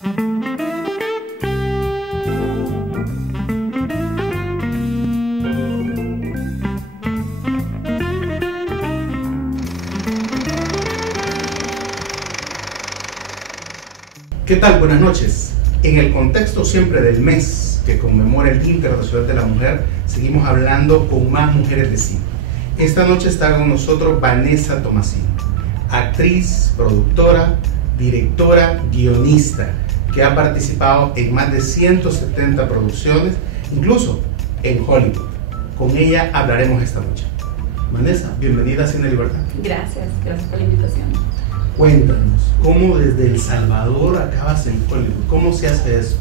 ¿Qué tal? Buenas noches. En el contexto siempre del mes que conmemora el Día Internacional de la Mujer, seguimos hablando con más mujeres de cine. Esta noche está con nosotros Vanessa Tomasino, actriz, productora, directora, guionista, que ha participado en más de 170 producciones, incluso en Hollywood. Con ella hablaremos esta noche. Vanessa, bienvenida a Cine Libertad. Gracias por la invitación. Cuéntanos, ¿cómo desde El Salvador acabas en Hollywood? ¿Cómo se hace eso?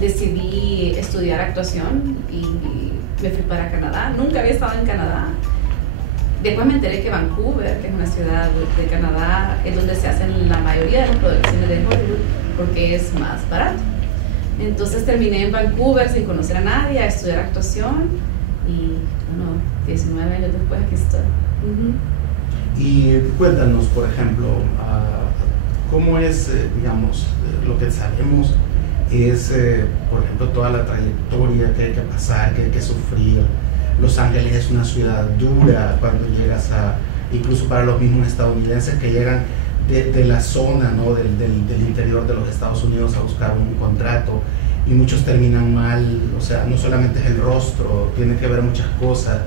Decidí estudiar actuación y me fui para Canadá. Nunca había estado en Canadá. Después me enteré que Vancouver, que es una ciudad de Canadá, es donde se hacen la mayoría de las producciones de Hollywood, porque es más barato. Entonces terminé en Vancouver sin conocer a nadie, a estudiar actuación y, bueno, 19 años después aquí estoy. Y cuéntanos, por ejemplo, cómo es, digamos, lo que sabemos es, por ejemplo, toda la trayectoria que hay que pasar, que hay que sufrir. Los Ángeles es una ciudad dura cuando llegas incluso para los mismos estadounidenses que llegan de la zona, ¿no? del interior de los Estados Unidos a buscar un contrato, y muchos terminan mal. O sea, no solamente es el rostro, tiene que ver muchas cosas.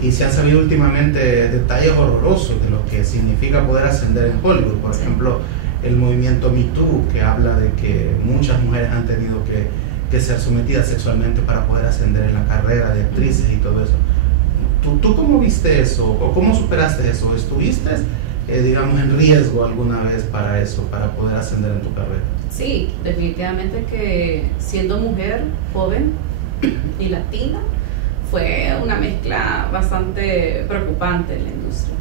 Y se han sabido últimamente detalles horrorosos de lo que significa poder ascender en Hollywood. Por ejemplo, el movimiento Me Too, que habla de que muchas mujeres han tenido que ser sometidas sexualmente para poder ascender en la carrera de actrices y todo eso. ¿Tú cómo viste eso? ¿O cómo superaste eso? ¿Estuviste, digamos, en riesgo alguna vez para eso, para poder ascender en tu carrera? Sí, definitivamente que siendo mujer, joven y latina, fue una mezcla bastante preocupante en la industria.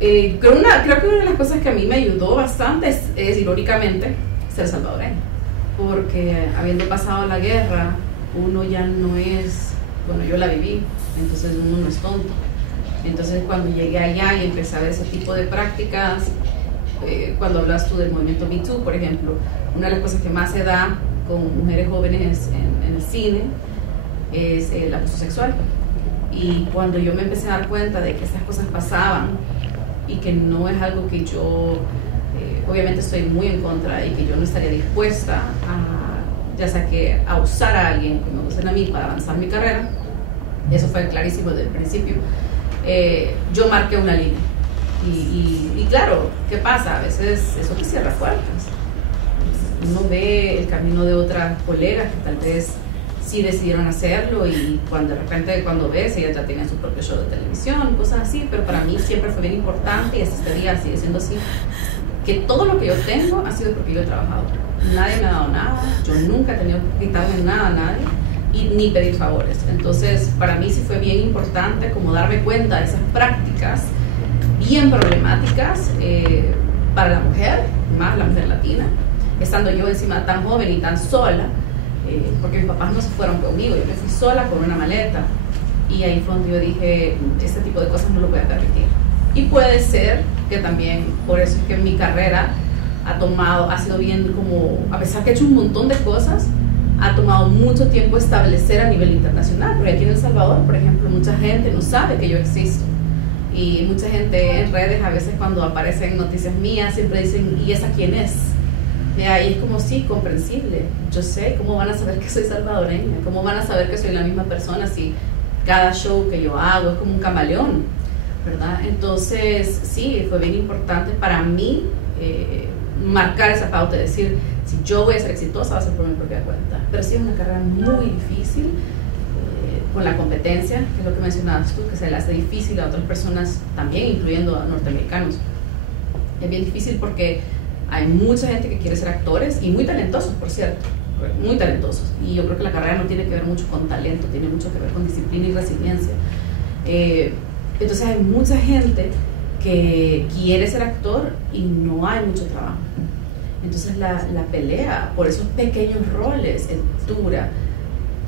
Creo que una de las cosas que a mí me ayudó bastante es irónicamente, ser salvadoreña. Porque habiendo pasado la guerra, uno ya no es, bueno, yo la viví, entonces uno no es tonto. Entonces cuando llegué allá y empecé a ver ese tipo de prácticas, cuando hablas tú del movimiento Me Too, por ejemplo, una de las cosas que más se da con mujeres jóvenes en el cine es el abuso sexual. Y cuando yo me empecé a dar cuenta de que estas cosas pasaban y que no es algo que yo obviamente estoy muy en contra y que yo no estaría dispuesta ya sea que a usar a alguien que me usen a mí para avanzar mi carrera, eso fue clarísimo desde el principio. Yo marqué una línea y claro, ¿qué pasa? A veces eso te cierra puertas. Uno ve el camino de otras colegas que tal vez sí decidieron hacerlo, y cuando de repente cuando ves, ellas ya tenían su propio show de televisión, cosas así. Pero para mí siempre fue bien importante, y hasta este día sigue siendo así, que todo lo que yo tengo ha sido porque yo he trabajado. Nadie me ha dado nada, yo nunca he tenido que quitarme nada a nadie ni pedir favores. Entonces para mí sí fue bien importante como darme cuenta de esas prácticas bien problemáticas para la mujer, más la mujer latina, estando yo encima tan joven y tan sola. Porque mis papás no se fueron conmigo, yo me fui sola con una maleta, y ahí fue donde yo dije, este tipo de cosas no lo voy a permitir. Y puede ser que también por eso es que mi carrera ha sido bien, como, a pesar que he hecho un montón de cosas, ha tomado mucho tiempo establecer a nivel internacional, porque aquí en El Salvador, por ejemplo, mucha gente no sabe que yo existo, y mucha gente en redes, a veces cuando aparecen noticias mías, siempre dicen, ¿y esa quién es? Y es como, sí, comprensible. Yo sé, ¿cómo van a saber que soy salvadoreña? ¿Cómo van a saber que soy la misma persona si cada show que yo hago es como un camaleón? ¿Verdad? Entonces, sí, fue bien importante para mí marcar esa pauta y decir, si yo voy a ser exitosa, va a ser por mi propia cuenta. Pero sí es una carrera muy difícil, con la competencia, que es lo que mencionabas tú, que se le hace difícil a otras personas también, incluyendo a norteamericanos. Es bien difícil porque hay mucha gente que quiere ser actores, y muy talentosos, por cierto, muy talentosos. Y yo creo que la carrera no tiene que ver mucho con talento, tiene mucho que ver con disciplina y resiliencia. Entonces hay mucha gente que quiere ser actor y no hay mucho trabajo. Entonces la pelea por esos pequeños roles es dura.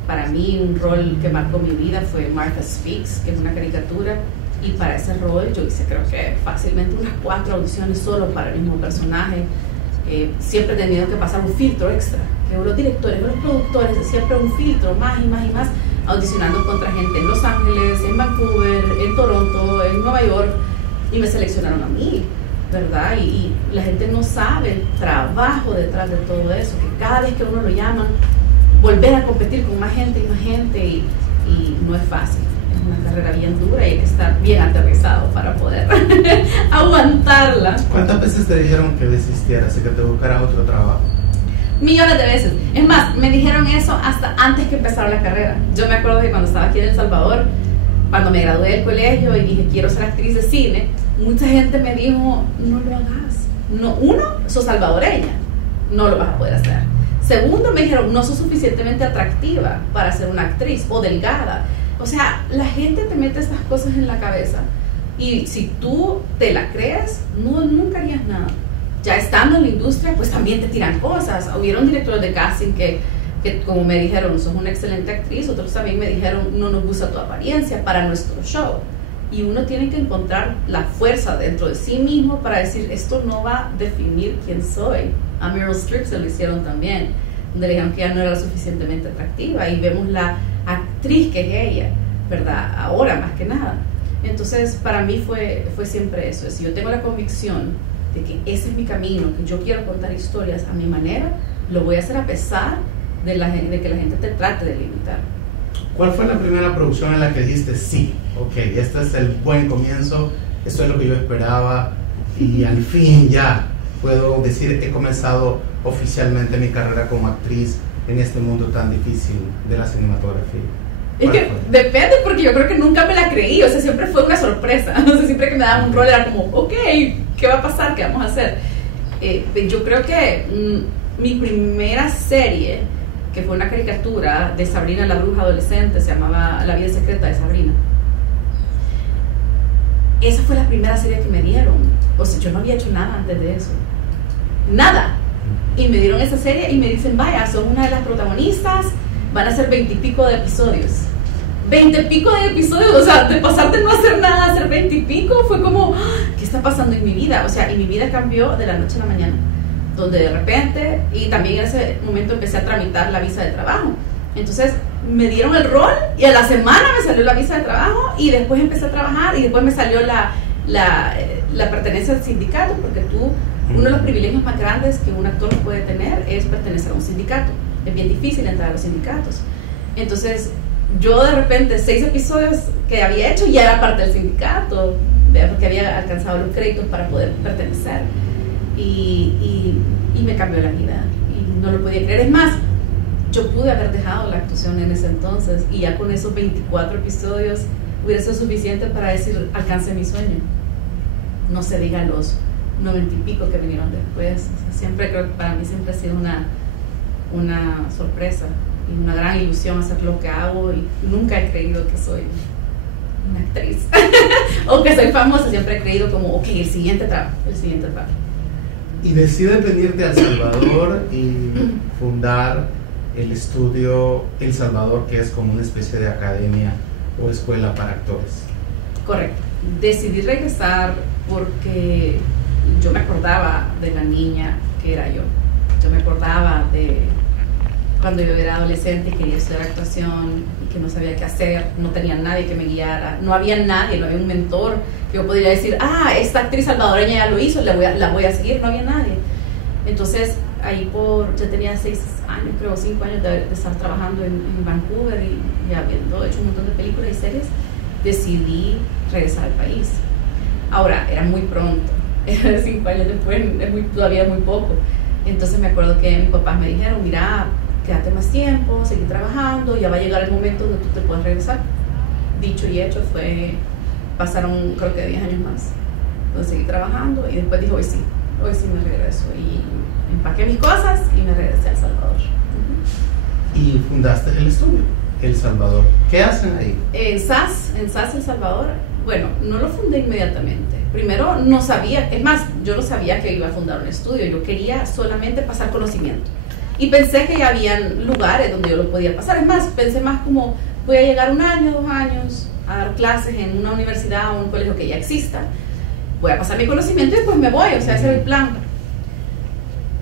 Para mí un rol que marcó mi vida fue Martha Speaks, que es una caricatura, y para ese rol yo hice creo que fácilmente unas 4 audiciones solo para el mismo personaje. siempre he tenido que pasar un filtro extra, que los directores o los productores, siempre un filtro más y más y más, audicionando contra gente en Los Ángeles, en Vancouver, en Toronto, en Nueva York, y me seleccionaron a mí, ¿verdad? Y la gente no sabe el trabajo detrás de todo eso, que cada vez que uno lo llaman, volver a competir con más gente y no es fácil. Es una carrera bien dura y hay que estar bien aterrizado para poder aguantarla. ¿Cuántas veces te dijeron que desistieras y que te buscaras otro trabajo? Millones de veces. Es más, me dijeron eso hasta antes que empezara la carrera. Yo me acuerdo que cuando estaba aquí en El Salvador, cuando me gradué del colegio y dije quiero ser actriz de cine, mucha gente me dijo, no lo hagas. No, uno, sos salvadoreña, no lo vas a poder hacer. Segundo, me dijeron, no sos suficientemente atractiva para ser una actriz o delgada. O sea, la gente te mete estas cosas en la cabeza y si tú te la crees, nunca harías nada. Ya estando en la industria, pues también te tiran cosas. Hubieron directores de casting que como me dijeron, sos una excelente actriz. Otros también me dijeron, no nos gusta tu apariencia para nuestro show. Y uno tiene que encontrar la fuerza dentro de sí mismo para decir, esto no va a definir quién soy. A Meryl Streep se lo hicieron también, donde le dijeron que ella no era suficientemente atractiva. Y vemos la actriz que es ella, ¿verdad? Ahora más que nada. Entonces, para mí fue siempre eso. Si yo tengo la convicción de que ese es mi camino, que yo quiero contar historias a mi manera, lo voy a hacer a pesar de que la gente te trate de limitar. ¿Cuál fue la primera producción en la que dijiste, sí, ok, este es el buen comienzo, esto es lo que yo esperaba y al fin ya puedo decir, he comenzado oficialmente mi carrera como actriz en este mundo tan difícil de la cinematografía? Es que depende, porque yo creo que nunca me la creí, o sea, siempre fue una sorpresa. O sea, siempre que me daban un rol era como, ok, ¿qué va a pasar? ¿Qué vamos a hacer? Yo creo que mi primera serie, que fue una caricatura de Sabrina la bruja adolescente, se llamaba La vida secreta de Sabrina. Esa fue la primera serie que me dieron. O sea, yo no había hecho nada antes de eso. Nada. Y me dieron esa serie y me dicen, vaya, son una de las protagonistas, van a ser 20 y pico de episodios. 20 y pico de episodios, o sea, de pasarte no hacer nada a hacer 20 y pico, fue como, ¿qué está pasando en mi vida? O sea, y mi vida cambió de la noche a la mañana, donde de repente, y también en ese momento empecé a tramitar la visa de trabajo. Entonces me dieron el rol y a la semana me salió la visa de trabajo y después empecé a trabajar y después me salió la pertenencia al sindicato, porque uno de los privilegios más grandes que un actor puede tener es pertenecer a un sindicato. Es bien difícil entrar a los sindicatos. Entonces yo de repente 6 episodios que había hecho ya era parte del sindicato, porque había alcanzado los créditos para poder pertenecer y me cambió la vida y no lo podía creer. Es más, yo pude haber dejado la actuación en ese entonces y ya con esos 24 episodios hubiera sido suficiente para decir alcancé mi sueño, no se diga los 90 y pico que vinieron después. O sea, siempre creo que para mí siempre ha sido una sorpresa y una gran ilusión hacer lo que hago y nunca he creído que soy una actriz o que soy famosa. Siempre he creído como, ok, el siguiente trabajo. Y decides venirte a El Salvador y fundar el estudio El Salvador, que es como una especie de academia o escuela para actores. Correcto. Decidí regresar porque yo me acordaba de la niña que era yo. Yo me acordaba de cuando yo era adolescente y quería estudiar actuación y que no sabía qué hacer, no tenía nadie que me guiara, no había nadie, no había un mentor que yo podría decir, esta actriz salvadoreña ya lo hizo, la voy a seguir, no había nadie. Entonces, ahí yo tenía 6 años, creo, 5 años de estar trabajando en Vancouver y habiendo hecho un montón de películas y series, decidí regresar al país. Ahora, era muy pronto, 5 años después, todavía muy poco. Entonces me acuerdo que mis papás me dijeron, mira, quédate más tiempo, seguir trabajando, ya va a llegar el momento donde tú te puedas regresar. Dicho y hecho, pasaron creo que 10 años más, donde seguí trabajando y después dije, hoy sí me regreso. Y empaqué mis cosas y me regresé a El Salvador. Y fundaste el estudio El Salvador. ¿Qué hacen ahí? En SAS El Salvador, bueno, no lo fundé inmediatamente. Primero no sabía, es más, yo no sabía que iba a fundar un estudio, yo quería solamente pasar conocimiento. Y pensé que ya habían lugares donde yo lo podía pasar. Es más, pensé más como, voy a llegar 1 año, 2 años a dar clases en una universidad o un colegio que ya exista. Voy a pasar mi conocimiento y después me voy, o sea, ese era el plan.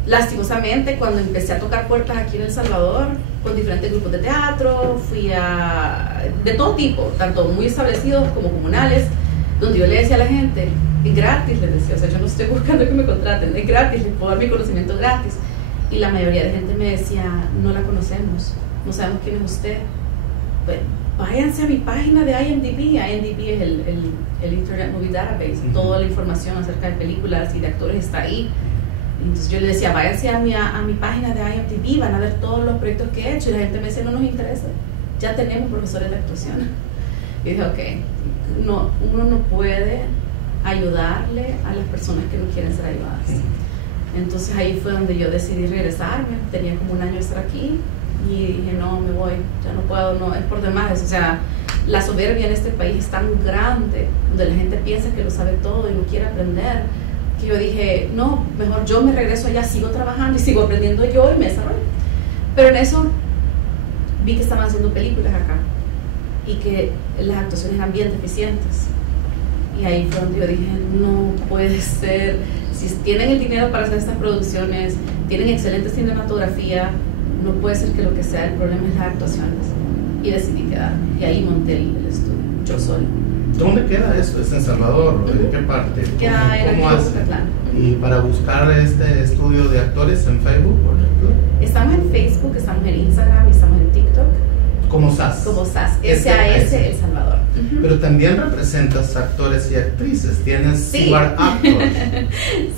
lastimosamente, cuando empecé a tocar puertas aquí en El Salvador, con diferentes grupos de teatro, fui de todo tipo, tanto muy establecidos como comunales, donde yo le decía a la gente, es gratis, les decía, o sea, yo no estoy buscando que me contraten, es gratis, les puedo dar mi conocimiento gratis. Y la mayoría de gente me decía, no la conocemos, no sabemos quién es usted. Pues váyanse a mi página de IMDb. IMDb es el Internet Movie Database. Toda la información acerca de películas y de actores está ahí. Entonces yo le decía, váyanse a mi página de IMDb, van a ver todos los proyectos que he hecho. Y la gente me decía, no nos interesa, ya tenemos profesores de actuación. Y dije, ok, no, uno no puede ayudarle a las personas que no quieren ser ayudadas. Entonces ahí fue donde yo decidí regresarme. Tenía como un año de estar aquí y dije, no, me voy, ya no puedo, no, es por demás. O sea, la soberbia en este país es tan grande, donde la gente piensa que lo sabe todo y no quiere aprender, que yo dije, no, mejor yo me regreso allá, sigo trabajando y sigo aprendiendo yo y me desarrollo. Pero en eso vi que estaban haciendo películas acá y que las actuaciones eran bien deficientes. Y ahí fue donde yo dije, no puede ser, si tienen el dinero para hacer estas producciones, tienen excelente cinematografía, no puede ser que lo que sea el problema es las actuaciones. Y decidí quedar, y ahí monté el estudio, yo sola. ¿Dónde queda eso? ¿Es en Salvador? ¿En qué parte? Queda en ¿Cómo hace? Y para buscar este estudio de actores en Facebook, por ejemplo. Estamos en Facebook, estamos en Instagram y estamos en TikTok. Como SAS. Como SAS, SAS El Salvador. Pero también representas actores y actrices, tienes Steward Actors.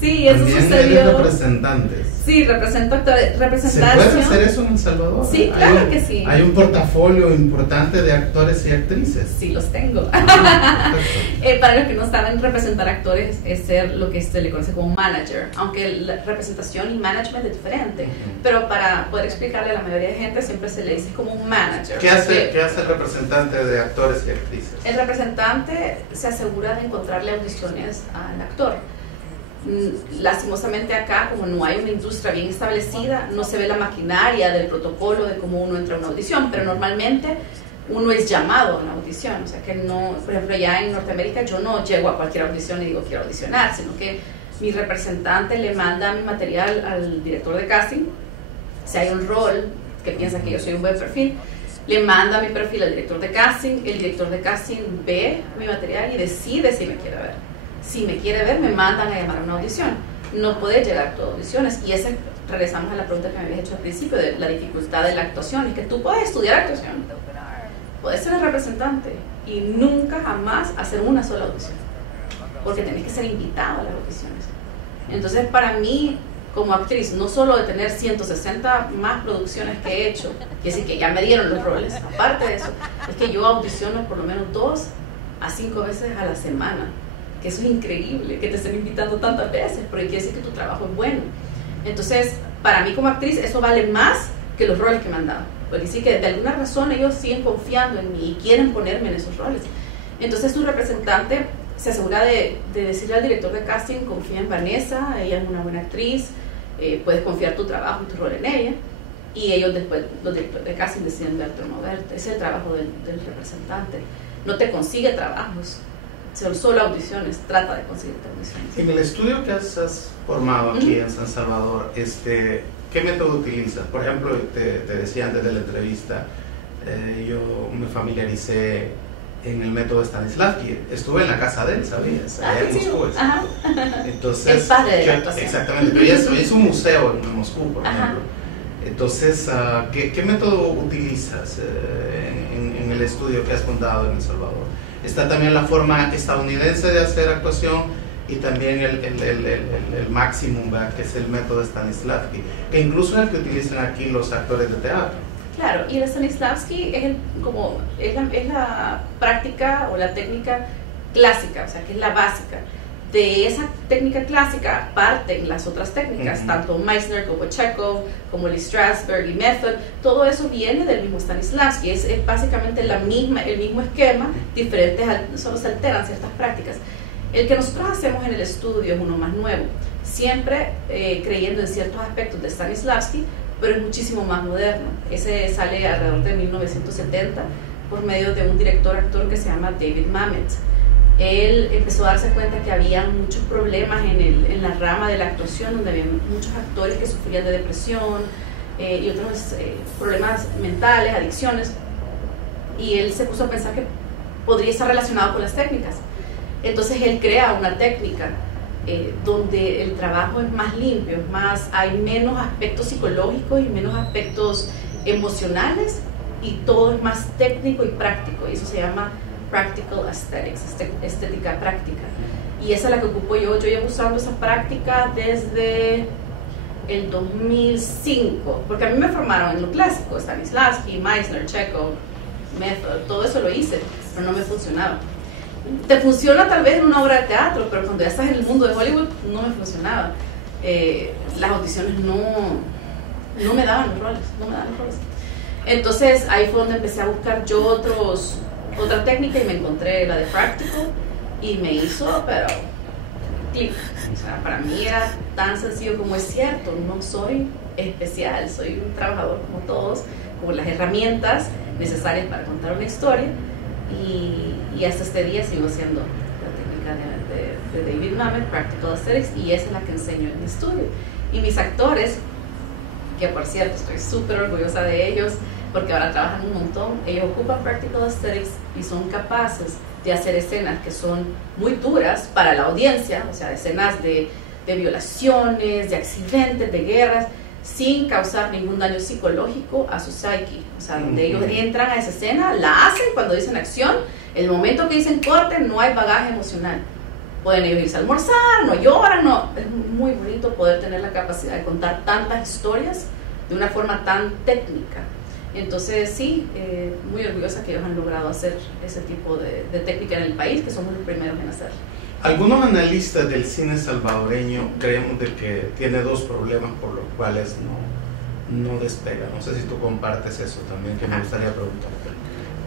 Sí, eso también sucedió. Eres representantes. Sí, represento actores. ¿Se puede hacer eso en El Salvador? Sí, claro que sí. Hay un portafolio importante de actores y actrices. Sí, los tengo. Para los que no saben, representar actores es ser lo que se le conoce como manager, aunque la representación y management es diferente. Pero para poder explicarle a la mayoría de gente, siempre se le dice como un manager. ¿Qué hace el representante de actores y actrices? El representante se asegura de encontrarle audiciones al actor. Lastimosamente acá, como no hay una industria bien establecida, no se ve la maquinaria del protocolo de cómo uno entra a una audición, pero normalmente uno es llamado a una audición. O sea que no, por ejemplo, ya en Norteamérica yo no llego a cualquier audición y digo quiero audicionar, sino que mi representante le manda mi material al director de casting. Si hay un rol que piensa que yo soy un buen perfil, le manda mi perfil al director de casting. El director de casting ve mi material y decide si me quiere ver. Si me quiere ver, me mandan a llamar a una audición. No puede llegar a todas audiciones. Y regresamos a la pregunta que me habías hecho al principio de la dificultad de la actuación. Es que tú puedes estudiar actuación, puedes ser el representante y nunca jamás hacer una sola audición, porque tenés que ser invitado a las audiciones. Entonces, para mí, como actriz, no solo de tener 160 más producciones que he hecho, que decir que ya me dieron los roles, aparte de eso, es que yo audiciono por lo menos 2 a 5 veces a la semana, que eso es increíble, que te estén invitando tantas veces, porque quiere decir que tu trabajo es bueno. Entonces, para mí como actriz, eso vale más que los roles que me han dado, porque sí que de alguna razón ellos siguen confiando en mí y quieren ponerme en esos roles. Entonces, tu representante se asegura de decirle al director de casting, confía en Vanessa, ella es una buena actriz, puedes confiar tu trabajo y tu rol en ella, y ellos después, los directores de casting, deciden verte o no verte. Ese es el trabajo del representante. No te consigue trabajos, solo audiciones, trata de conseguirte audiciones. En el estudio que has formado aquí en San Salvador, ¿qué método utilizas? Por ejemplo, te decía antes de la entrevista, yo me familiaricé en el método Stanislavski. Estuve en la casa de él, ¿sabías? Allá en Moscú. Entonces, el padre de la actuación. Exactamente, pero ella hizo un museo en Moscú, por ejemplo. Entonces, ¿qué método utilizas en el estudio que has fundado en El Salvador? Está también la forma estadounidense de hacer actuación y también el maximum, ¿verdad? Que es el método Stanislavski, que incluso es el que utilizan aquí los actores de teatro. Claro, y el Stanislavski es la práctica o la técnica clásica, o sea, que es la básica. De esa técnica clásica parten las otras técnicas, tanto Meisner como Chekhov, como Lee Strasberg y Method. Todo eso viene del mismo Stanislavski, es básicamente el mismo esquema, solo se alteran ciertas prácticas. El que nosotros hacemos en el estudio es uno más nuevo, siempre creyendo en ciertos aspectos de Stanislavski, pero es muchísimo más moderno. Ese sale alrededor de 1970 por medio de un director-actor que se llama David Mamet. él empezó a darse cuenta que había muchos problemas en la rama de la actuación, donde había muchos actores que sufrían de depresión y otros problemas mentales, adicciones, y él se puso a pensar que podría estar relacionado con las técnicas. Entonces él crea una técnica donde el trabajo es más limpio, hay menos aspectos psicológicos y menos aspectos emocionales, y todo es más técnico y práctico, y eso se llama Practical Aesthetics, estética práctica. Y esa es la que ocupo yo. Yo llevo usando esa práctica desde el 2005, porque a mí me formaron en lo clásico, Stanislavski, Meisner, Chekhov, Method, todo eso lo hice, pero no me funcionaba. Te funciona tal vez en una obra de teatro, pero cuando ya estás en el mundo de Hollywood no me funcionaba. Las audiciones no me daban los roles, Entonces ahí fue donde empecé a buscar yo otra técnica, y me encontré la de Practical, y me hizo, pero clic. O sea, para mí era tan sencillo como es cierto, no soy especial, soy un trabajador como todos, con las herramientas necesarias para contar una historia, y hasta este día sigo haciendo la técnica de David Mamet, Practical Aesthetics, y esa es la que enseño en mi estudio. Y mis actores, que por cierto estoy súper orgullosa de ellos, porque ahora trabajan un montón, ellos ocupan Practical Aesthetics y son capaces de hacer escenas que son muy duras para la audiencia, o sea, escenas de violaciones, de accidentes, de guerras, sin causar ningún daño psicológico a su psyche. O sea, donde ellos entran a esa escena, la hacen cuando dicen acción, el momento que dicen corte, no hay bagaje emocional. Pueden irse a almorzar, no lloran, no. Es muy bonito poder tener la capacidad de contar tantas historias de una forma tan técnica. Entonces sí, muy orgullosa que ellos han logrado hacer ese tipo de técnica en el país, que somos los primeros en hacerlo. Algunos analistas del cine salvadoreño creemos de que tiene dos problemas por los cuales no despega. No sé si tú compartes eso también, que me gustaría preguntarte.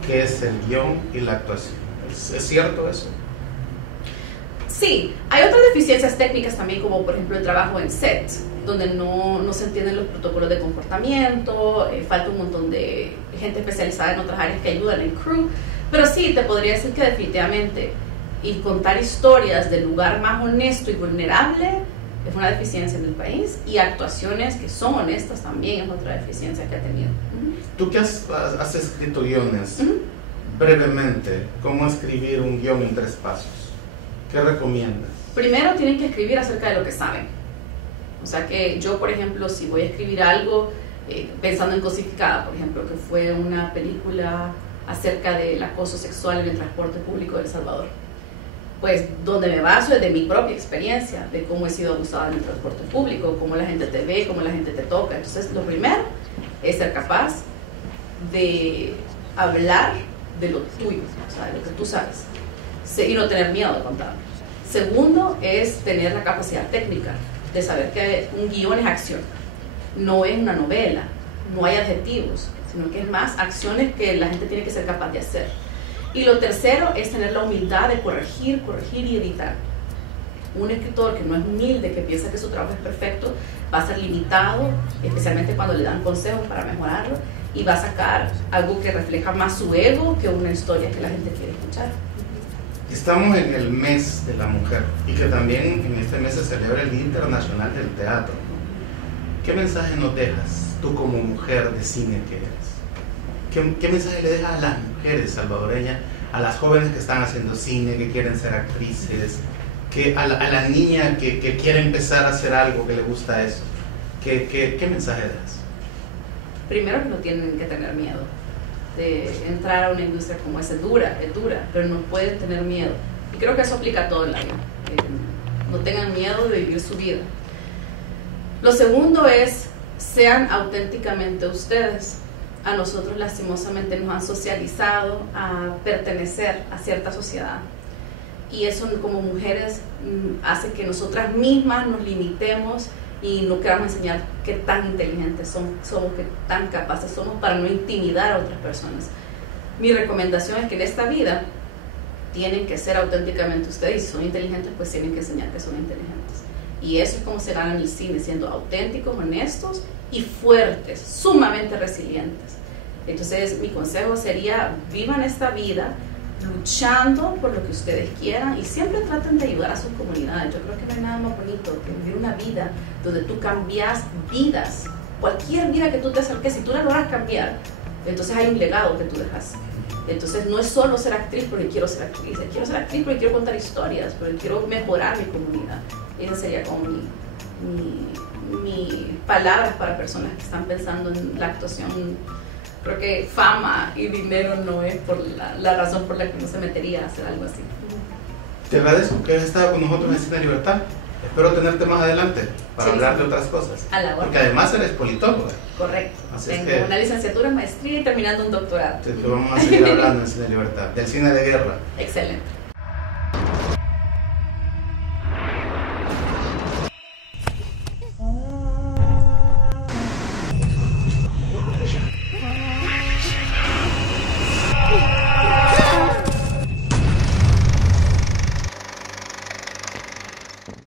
¿Qué es el guión y la actuación? ¿Es cierto eso? Sí, hay otras deficiencias técnicas también, como por ejemplo el trabajo en set, donde no se entienden los protocolos de comportamiento, falta un montón de gente especializada en otras áreas que ayudan en crew, pero sí, te podría decir que definitivamente, y contar historias del lugar más honesto y vulnerable es una deficiencia en el país, y actuaciones que son honestas también es otra deficiencia que ha tenido. Tú que has escrito guiones, brevemente, ¿cómo escribir un guión en 3 pasos? ¿Qué recomiendas? Primero tienen que escribir acerca de lo que saben. O sea que yo, por ejemplo, si voy a escribir algo, pensando en Cosificada, por ejemplo, que fue una película acerca del acoso sexual en el transporte público de El Salvador, pues donde me baso es de mi propia experiencia, de cómo he sido abusada en el transporte público, cómo la gente te ve, cómo la gente te toca. Entonces, lo primero es ser capaz de hablar de lo tuyo, o sea, de lo que tú sabes, y no tener miedo de contarlo. Segundo es tener la capacidad técnica de saber que un guión es acción, no es una novela, no hay adjetivos, sino que es más acciones que la gente tiene que ser capaz de hacer. Y lo tercero es tener la humildad de corregir y editar. Un escritor que no es humilde, que piensa que su trabajo es perfecto, va a ser limitado, especialmente cuando le dan consejos para mejorarlo, y va a sacar algo que refleja más su ego que una historia que la gente quiere escuchar. Estamos en el mes de la mujer, y que también en este mes se celebra el Día Internacional del Teatro. ¿Qué mensaje nos dejas tú como mujer de cine que eres? ¿Qué mensaje le dejas a las mujeres salvadoreñas, a las jóvenes que están haciendo cine, que quieren ser actrices, a la niña que quiere empezar a hacer algo, que le gusta eso? ¿Qué mensaje das? Primero, que no tienen que tener miedo de entrar a una industria como esa. Es dura, pero no pueden tener miedo. Y creo que eso aplica a todo en la vida. No tengan miedo de vivir su vida. Lo segundo es, sean auténticamente ustedes. A nosotros lastimosamente nos han socializado a pertenecer a cierta sociedad, y eso como mujeres hace que nosotras mismas nos limitemos y no queramos enseñar qué tan inteligentes somos, qué tan capaces somos, para no intimidar a otras personas. Mi recomendación es que en esta vida tienen que ser auténticamente ustedes, y si son inteligentes, pues tienen que enseñar que son inteligentes. Y eso es como se gana en el cine, siendo auténticos, honestos y fuertes, sumamente resilientes. Entonces mi consejo sería: vivan esta vida luchando por lo que ustedes quieran y siempre traten de ayudar a sus comunidades. Yo creo que no hay nada más bonito que vivir una vida donde tú cambias vidas. Cualquier vida que tú te acerques, si tú la logras cambiar, entonces hay un legado que tú dejas. Entonces no es solo ser actriz porque quiero ser actriz, quiero ser actriz porque quiero contar historias, porque quiero mejorar mi comunidad. Esa sería como mi palabras para personas que están pensando en la actuación. Creo que fama y dinero no es por la razón por la que uno se metería a hacer algo así. Te agradezco que hayas estado con nosotros en Cine Libertad. Espero tenerte más adelante para hablar de otras cosas. A la hora. Porque además eres politóloga. Correcto. Así tengo una licenciatura, maestría y terminando un doctorado. Te vamos a seguir hablando en Cine Libertad, del cine de guerra. Excelente.